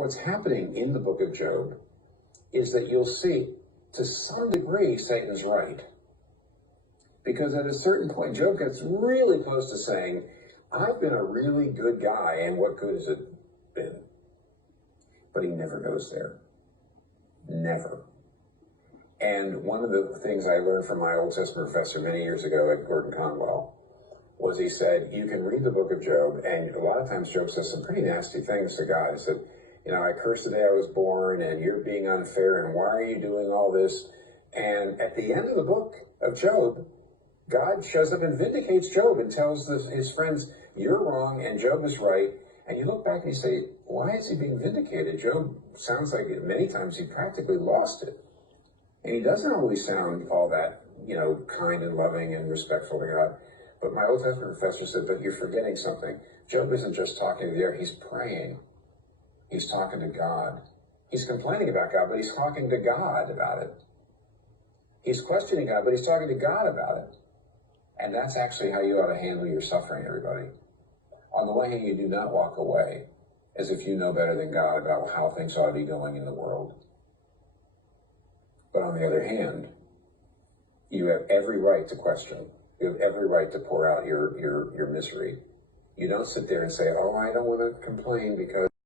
what's happening in the book of Job is that you'll see, to some degree, Satan's right. Because at a certain point, Job gets really close to saying, I've been a really good guy, and what good has it been? But he never goes there. Never. And one of the things I learned from my Old Testament professor many years ago at Gordon Conwell was he said, you can read the book of Job, and a lot of times Job says some pretty nasty things to God. He said, I cursed the day I was born, and you're being unfair, and why are you doing all this? And at the end of the book of Job, God shows up and vindicates Job and tells his friends, you're wrong, and Job is right. And you look back and you say, why is he being vindicated? Job sounds like many times he practically lost it. And he doesn't always sound all that, kind and loving and respectful to God. But my Old Testament professor said, but you're forgetting something. Job isn't just talking to the air, he's praying. He's talking to God. He's complaining about God, but he's talking to God about it. He's questioning God, but he's talking to God about it. And that's actually how you ought to handle your suffering, everybody. On the one hand, you do not walk away as if you know better than God about how things ought to be going in the world. But on the other hand, you have every right to question. You have every right to pour out your misery. You don't sit there and say, I don't want to complain because